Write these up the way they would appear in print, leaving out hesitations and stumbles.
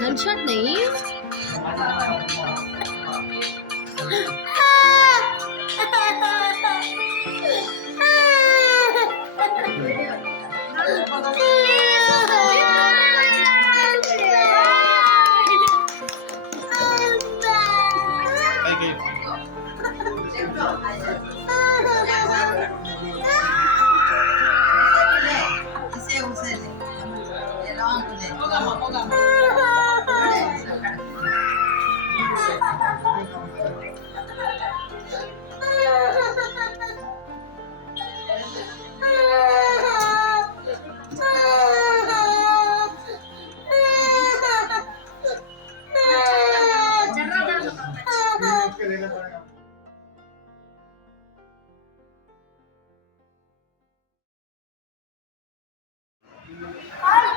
Gunshot नहीं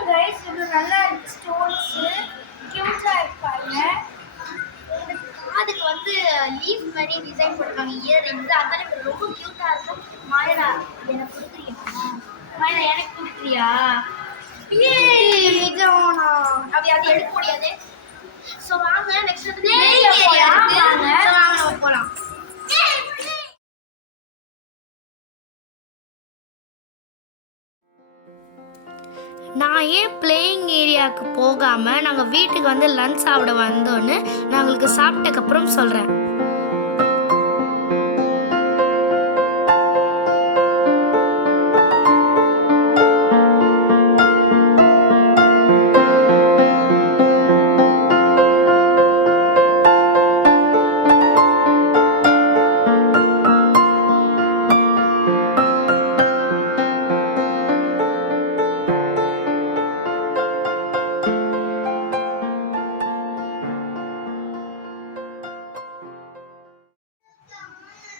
guys, இது நல்லா ஸ்டோன்ஸ் கியூட்டா இருப்பாங்க. அதுக்கு வந்து லீஃப் மாதிரி டிசைன் போட்டுருக்காங்க. இயரிங்ஸ் அதனால எனக்கு ரொம்ப கியூட்டா இருக்கும். மாயரா எனக்கு கொடுக்குறியா? மாயரா எனக்கு கொடுக்குறியா? அப்படி அது எடுக்க முடியாது. ஸோ வாங்க நெக்ஸ்ட் வந்து நம்ம போகலாம். நான் ஏன் பிளேயிங் ஏரியாவுக்கு போகாமல் நாங்கள் வீட்டுக்கு வந்து லஞ்ச் சாப்பிட வந்தோன்னு நான் உங்களுக்கு சாப்பிட்டக்கப்புறம் சொல்கிறேன்.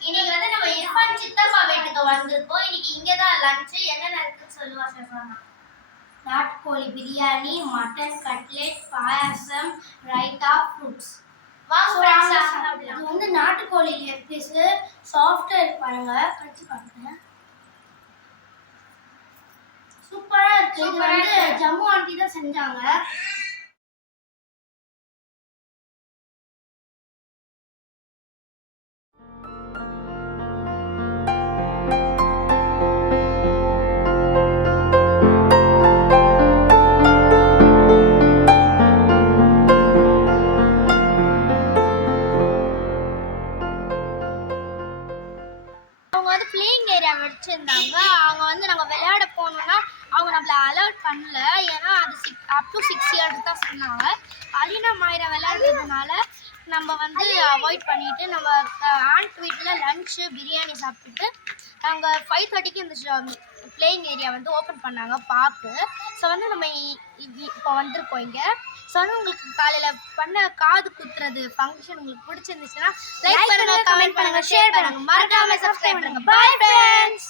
இன்னைக்கு வந்து நம்ம இர்ஃபான் சித்தப்பா வீட்டுக்கு வந்திருக்கோம். இன்னைக்கு இங்கே தான் லஞ்ச். என்னென்ன இருக்குன்னு சொல்லுவா ஷெஃபானா? நாட்டுக்கோழி பிரியாணி, மட்டன் கட்லெட், பாயாசம், ரைத்தா, ஃப்ரூட்ஸ். இது வந்து நாட்டுக்கோழி லெக் பீஸ் சாஃப்டா இருக்கு பாருங்க. கடிச்சு பாருங்க. சூப்பரா இருக்கு. இது வந்து ஜம்மு ஆண்டி தான் செஞ்சாங்க. வச்சிருந்தாங்க. அவங்க வந்து நாங்கள் விளையாட போனோம்னா அவங்க நம்மள அலர்ட் பண்ணல. ஏன்னா அது அப் டு 6 இயர்ஸ் தான் சொன்னாங்க. அலினா மாயிரா விளையாடுறதுனால நம்ம வந்து அவாய்ட் பண்ணிட்டு நம்ம ஆண்ட் வீட்டில் லஞ்சு பிரியாணி சாப்பிட்டுட்டு நாங்கள் 5:30க்கு இந்த பிளேயிங் ஏரியா வந்து ஓப்பன் பண்ணாங்க பார்க்கு. ஸோ வந்து நம்ம இப்போ வந்திருக்கோம் இங்கே. ஸோ வந்து உங்களுக்கு காலையில் பண்ண காது குத்துறது ஃபங்க்ஷன் உங்களுக்கு பிடிச்சிருந்துச்சுன்னா லைக் பண்ணுங்க, கமெண்ட் பண்ணுங்க, ஷேர் பண்ணுங்க, மறக்காம சப்ஸ்கிரைப் பண்ணுங்க. Bye friends.